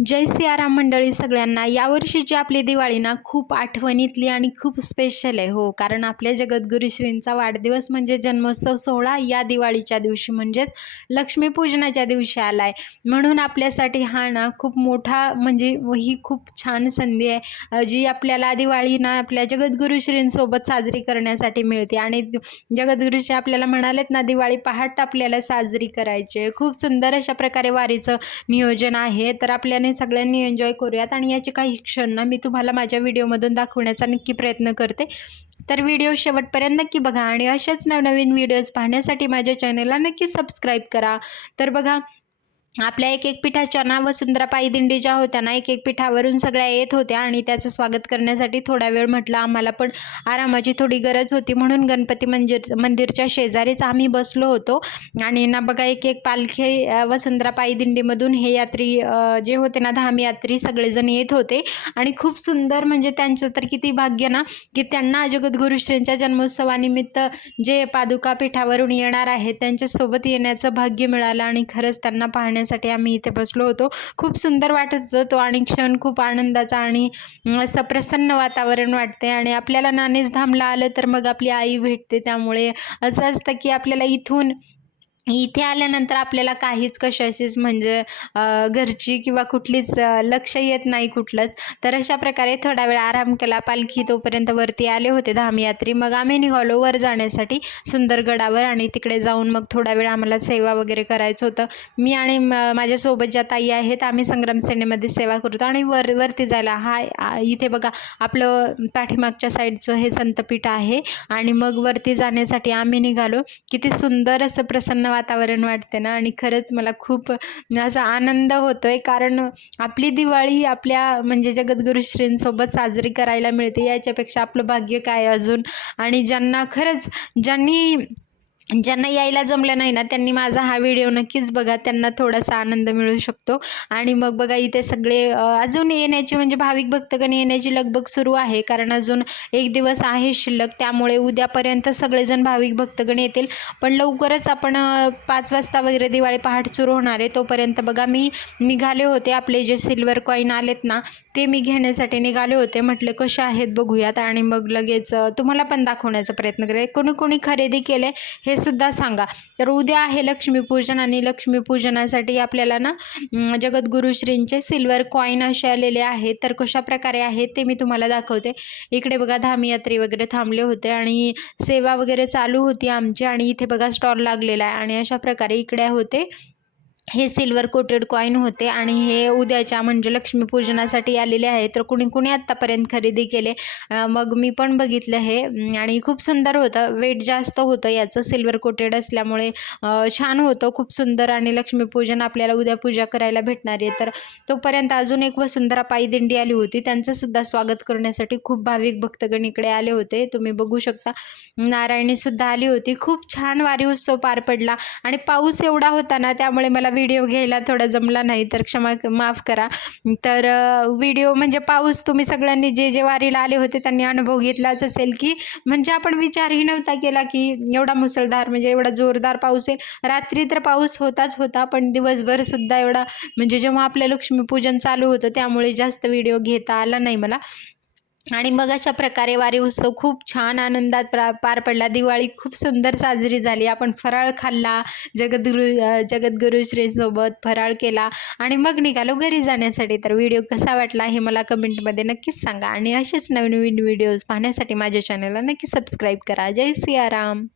जय सियाराम मंडळी सगळ्यांना. यावर्षीची आपली दिवाळी ना खूप आठवणीतली आणि खूप स्पेशल आहे. हो, कारण आपल्या जगद्गुरू श्रींचा वाढदिवस म्हणजे जन्मोत्सव सोहळा या दिवाळीच्या दिवशी म्हणजेच लक्ष्मीपूजनाच्या दिवशी आला आहे. म्हणून आपल्यासाठी हा ना खूप मोठा म्हणजे ही खूप छान संधी आहे, जी आपल्याला दिवाळी ना आपल्या जगद्गुरू श्रींसोबत साजरी करण्यासाठी मिळते. आणि जगद्गुरूश्री आपल्याला म्हणालेत ना, दिवाळी पहाट आपल्याला साजरी करायची आहे. खूप सुंदर अशा प्रकारे वारीचं नियोजन आहे. तर आपल्याने सगळ्यांनी एन्जॉय करूयात आणि याचे काही क्षण ना मी तुम्हाला माझ्या व्हिडिओमधून दाखवण्याचा नक्की प्रयत्न करते. तर व्हिडिओ शेवटपर्यंत नक्की बघा आणि अशाच नवनवीन व्हिडिओज पाहण्यासाठी माझ्या चॅनलला नक्की सबस्क्राईब करा. तर बघा, आपल्या एक एक पिठाच्या ना वसुंधरा पायी दिंडी ज्या होत्या ना, एक एक पिठावरून सगळ्या येत होत्या आणि त्याचं स्वागत करण्यासाठी थोडा वेळ म्हटलं आम्हाला पण आरामाची थोडी गरज होती, म्हणून गणपती मंदिरच्या शेजारीच आम्ही बसलो होतो. आणि ना बघा, एक एक पालखी वसुंधरा पायी दिंडीमधून हे यात्री जे होते ना, धाम यात्री सगळेजण येत होते. आणि खूप सुंदर, म्हणजे त्यांचं तर किती भाग्य ना, की त्यांना जगद्गुरू श्रींच्या जन्मोत्सवानिमित्त जे पादुका पिठावरून येणार आहेत त्यांच्यासोबत येण्याचं भाग्य मिळालं. आणि खरंच त्यांना पाहण्यासाठी आम्ही इथे बसलो होतो. खूप सुंदर वाटत होतं तो आणि क्षण, खूप आनंदाचा आणि असं प्रसन्न वातावरण वाटते. आणि आपल्याला नाणेच धामला आलं तर मग आपली आई भेटते, त्यामुळे असं असतं की आपल्याला इथे आल्यानंतर आपल्याला काहीच कशाचीच म्हणजे घरची किंवा कुठलीच लक्ष येत नाही कुठलंच. तर अशा प्रकारे थोडा वेळ आराम केला. पालखी तोपर्यंत वरती आले होते धामयात्री. मग आम्ही निघालो वर जाण्यासाठी सुंदरगडावर. आणि तिकडे जाऊन मग थोडा वेळ आम्हाला सेवा वगैरे करायचं होतं. मी आणि माझ्यासोबत ज्या ताई आहेत आम्ही संग्राम सेनेमध्ये सेवा करतो. आणि वरती जायला इथे बघा, आपलं पाठीमागच्या साईडचं हे संतपीठ आहे. आणि मग वरती जाण्यासाठी आम्ही निघालो. किती सुंदर असं प्रसन्न वातावरण वाटते ना. आणि खरंच मला खूप असा आनंद होतोय, कारण आपली दिवाळी आपल्या म्हणजे जगद्गुरू श्रींसोबत साजरी करायला मिळते, याच्यापेक्षा आपलं भाग्य काय अजून. आणि ज्यांना यायला जमलं नाही ना, त्यांनी माझा हा व्हिडिओ नक्कीच बघा, त्यांना थोडासा आनंद मिळू शकतो. आणि मग बघा, इथे सगळे अजून येण्याची म्हणजे भाविक भक्तगण येण्याची लगबग सुरू आहे, कारण अजून एक दिवस आहे शिल्लक. त्यामुळे उद्यापर्यंत सगळेजण भाविक भक्तगण येतील. पण लवकरच आपण 5 वाजता वगैरे दिवाळी पहाट सुरू होणार आहे. तोपर्यंत बघा, मी निघाले होते, आपले जे सिल्वर कॉईन आलेत ना ते मी घेण्यासाठी निघाले होते. म्हटले कसे आहेत बघूयात आणि मग लगेच तुम्हाला पण दाखवण्याचा प्रयत्न करेल. कोणी खरेदी केले हे सुद्धा सांगा. तर उद्या आहे लक्ष्मीपूजन आणि लक्ष्मीपूजनासाठी आपल्याला ना जगद्गुरू श्रींचे सिल्वर कॉईन असे आलेले आहेत. तर कशा प्रकारे आहेत ते मी तुम्हाला दाखवते. इकडे बघा, धामयात्री वगैरे थांबले होते आणि सेवा वगैरे चालू होती आमची. आणि इथे बघा स्टॉल लागलेला आहे. आणि अशा प्रकारे इकडे होते हे सिल्वर कोटेड कॉईन होते. आणि हे उद्याच्या म्हणजे लक्ष्मीपूजनासाठी आलेले आहे. तर कुणी आत्तापर्यंत खरेदी केले. मग मी पण बघितलं हे आणि खूप सुंदर होतं. वेट जास्त होतं याचं, सिल्वर कोटेड असल्यामुळे छान होतं, खूप सुंदर. आणि लक्ष्मीपूजन आपल्याला उद्या पूजा करायला भेटणार आहे. तर तोपर्यंत अजून एक वसुंधरा पायी दिंडी आली होती, त्यांचंसुद्धा स्वागत करण्यासाठी खूप भाविक भक्तगण इकडे आले होते. तुम्ही बघू शकता, नारायणीसुद्धा आली होती. खूप छान वारी उत्सव पार पडला. आणि पाऊस एवढा होता ना, त्यामुळे मला व्हिडिओ घ्यायला थोडा जमला नाही, तर माफ करा. तर व्हिडिओ म्हणजे पाऊस, तुम्ही सगळ्यांनी जे वारीला आले होते त्यांनी अनुभव घेतलाच असेल, की म्हणजे आपण विचारही नव्हता केला की एवढा मुसळधार म्हणजे एवढा जोरदार पाऊस येईल. रात्री तर पाऊस होताच होता, पण दिवसभर सुद्धा एवढा म्हणजे जेव्हा आपलं लक्ष्मीपूजन चालू होतं त्यामुळे जास्त व्हिडिओ घेता आला नाही मला. आणि मग अशा प्रकारे वारी उत्सव खूप छान आनंदात पार पडला. दिवाळी खूप सुंदर साजरी झाली. आपण फराळ खाल्ला, जगद्गुरू श्रीसोबत फराळ केला आणि मग निघालो घरी जाण्यासाठी. तर व्हिडिओ कसा वाटला हे मला कमेंटमध्ये नक्कीच सांगा. आणि असेच नवीन व्हिडिओज पाहण्यासाठी माझ्या चॅनलला नक्की सबस्क्राईब करा. जय सियाराम.